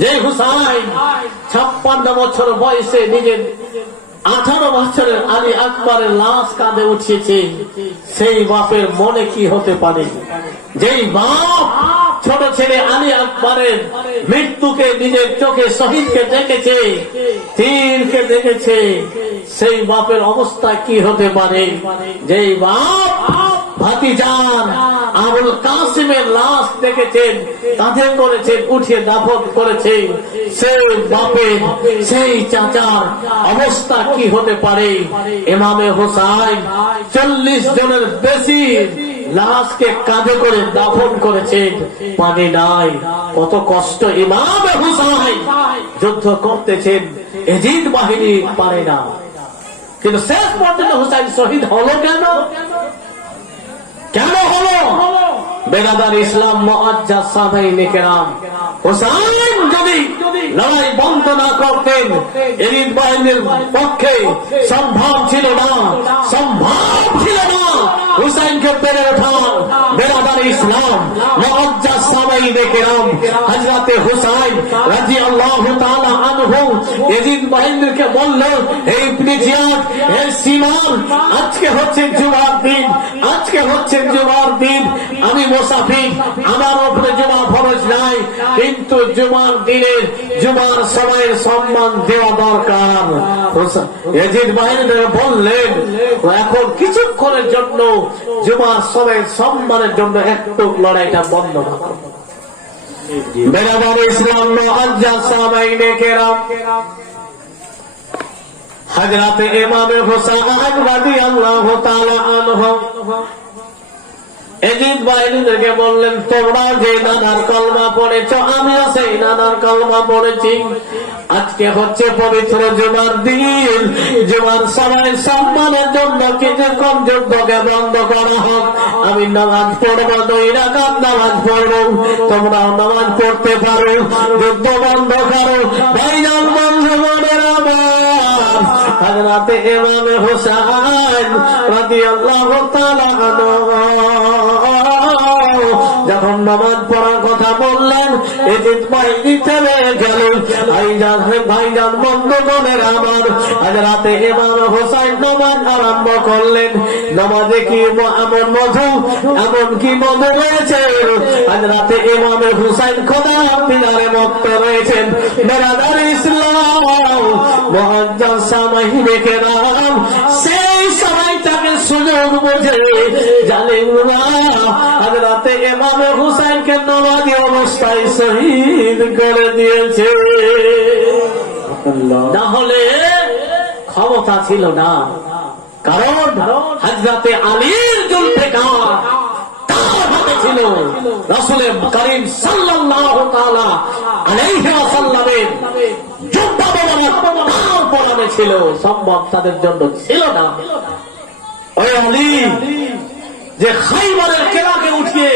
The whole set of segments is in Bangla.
যে হুসাইন 56 বছর বয়সে নিজের 18 বছরের আলী আকবরের লাশ কাঁধে উঠিয়েছে, সেই বাপের মনে কি হতে পারে? যেই বাপ ছোট ছেলে আলী আকবরের মৃত্যুকে নিজের চোখে শহীদকে দেখেছে, তীরকে দেখেছে, সেই বাপের অবস্থা কি হতে পারে? যেই বাপ ভাতিজান আবুল কাসিমের লাশ দেখেছেন, কাঁধে করেছেন, উঠিয়ে দাফন করেছেন, সেই বাপের সেই চাচার অবস্থা কি হতে পারে? ইমামে হুসাইন 40 জনের বেশি লাশকে কাঁধে করে দাফন করেছেন, পানি নাই। কত কষ্ট! ইমামে হুসাইন যুদ্ধ করতেছেন, এজিদ বাহিনী পারে না, কিন্তু শেষ পর্যন্ত হুসাইন শহীদ হলো কেন? কেন হলো? বেরাদার ইসলাম মুআজ্জাজ সাহাবায়ে কেরাম, হুসাইন যদি লড়াই বন্ধ না করতেন, এজিদ বাহিনীর পক্ষে সম্ভব ছিল না, সম্ভব ছিল না হুসাইনকে পেরে ওঠান। বেরাদার ইসলাম মুআজ্জাজ সাহাবায়ে কেরাম হযরতে হুসাইন রাদিয়াল্লাহু তাআলা আনহু এজিদ বাহিনীকে বলল, এই জিয়াদ, এই সিনান, আজকে হচ্ছে জুমার দিন, আজকে হচ্ছে জুমার দিন, আমি মুসাফির, আমার উপরে জুমা ফরজ নাই, কিন্তু জুমার দিনের জুমার সময়ের সম্মান দেওয়া দরকার। এজিদ বাহিনী বললেন, এখন কিছুক্ষণের জন্য জুমার সময়ের সম্মানের জন্য একটু লড়াইটা বন্ধ রাখো। বেরাদার ইসলাম মুআজ্জাজ সাহাবায়ে কেরাম হযরতে ইমামে হুসাইন রাদিয়াল্লাহু তাআলা আনহু এজিদ বাহিনীদেরকে বললেন, তোমরা যে নানার কলমা পড়েছ, আমিও সেই নানার কলমা পড়েছি। আজকে হচ্ছে পবিত্র জুমার দিন, জুমার সময় সম্মানের জন্য কিছুক্ষণ যুদ্ধকে বন্ধ করা হোক। আমি নামাজ পড়বো, 2 রাকাত নামাজ পড়বো, তোমরাও নামাজ পড়তে পারো, যুদ্ধ বন্ধ করো। ভাইজান, বন্ধুগণের আমার হযরতে ইমামে হুসাইন রাদিয়াল্লাহু তাআলা আনহু যখন নামাজ পড়ার কথা বললেন, এজিদ বাহিনী থেমে গেল। ভাইজান, বন্ধুগণের আমার হযরতে ইমামে হুসাইন নামাজ আরম্ভ করলেন। নামাজে কি এমন মধু, এমন কি মধু রয়েছে? হযরতে ইমামে হুসাইন খোদার দিদারে মত্ত রয়েছেন। বেরাদার ইসলাম মুআজ্জাজ সাহাবায়ে কেরাম সেই সময়টাকে সুযোগ বুঝে জালেমরা হযরতে ইমামে হুসাইনকে নামাজি অবস্থায় শহীদ করে দিয়েছে। না হলে ক্ষমতা ছিল না, কারণ হযরতে আলীর জুলফিকার তার হাতে ছিল। রাসূল করিম সাল্লাল্লাহু তাআলা আলাইহি ওয়াসাল্লামের যোদ্ধা তার পরনে ছিল, সম্ভব তাদের জন্য ছিল না। ওই আলী যে খাইবারের কেলাকে উঠিয়ে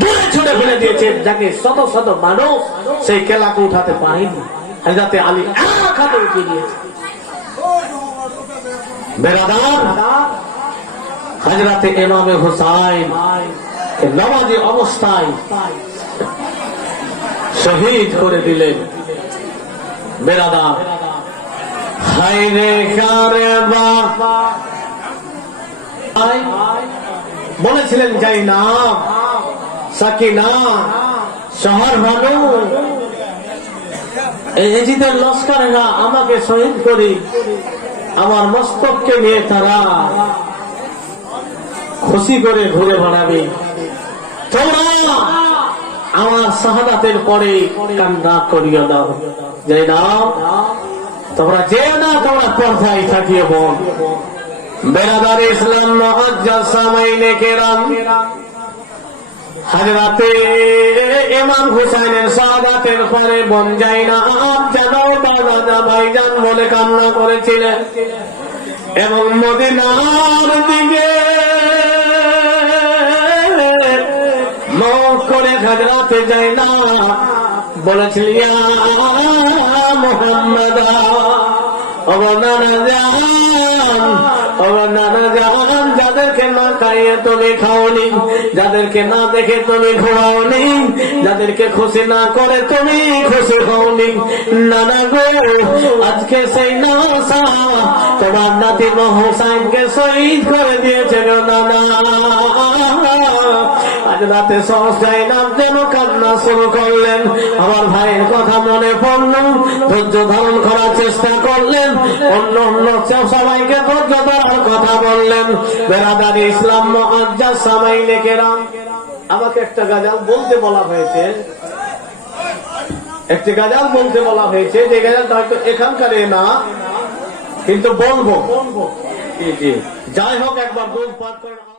দূরে ছুড়ে ফেলে দিয়েছেন, যাকে শত শত মানুষ সেই কেলাকে উঠাতে পারেনি, হযরতে আলী এক হাতে উঠিয়ে দিয়েছে। বেরাদার, হযরতে ইমামে হুসাইন নামাজি অবস্থায় শহীদ করে দিলেন। বেরাদার, হায়রে কারে বাবা বলেছিলেন, যাই না সাকিনা শহর ভালো, এজিদের লস্করেরা আমাকে শহীদ করি, আমার মস্তককে নিয়ে তারা খুশি করে ঘুরে বেড়াবে, তোমরা আমার শাহাদাতের পরে কান্না করিয়া দাও। যাই না, তোমরা যেও না, তোমরা পর্দায় থাকিয়ে বোন। বেরাদার ইসলাম মুআজ্জাজ সাহাবায়ে কেরাম হযরতে ইমাম হুসাইনের শাহাদাতের পরে বোন যায়নাব যেন বাবা ভাইজান বলে কান্না করেছিলেন, এবং মদিনার দিকে মুখ করে হযরতে যায়নাব বলেছিলেন, ইয়া মুহাম্মাদ নানা জান, নানা জান, যাদেরকে না খাইয়ে তুমি খাওনি, যাদেরকে না দেখে তুমি ঘুমাওনি, যাদেরকে খুশি না করে তুমি খুশি হওনি, নানা গো আজকে সেই নাসা তোমার নাতি হোসাইনকে শহীদ করে দিয়েছে গো নানা। আজ রাতে সহসায় নাম যেন কান্না শুরু করলেন, আমার ভাইয়ের কথা মনে পড়ল, ধৈর্য ধারণ করার চেষ্টা করলেন, অন্য অন্য সবাইকে ধৈর্য ধরার কথা বললেন। বেরাদারি ইসলাম মুআজ্জাজ সামাইনে কেরাম, আমাকে একটা গাজাল বলতে বলা হয়েছে, একটি গাজাল বলতে বলা হয়েছে, যে গাজালটা হয়তো এখানকার না, কিন্তু বলবো। যাই হোক একবার দুধ পাঠ করেন।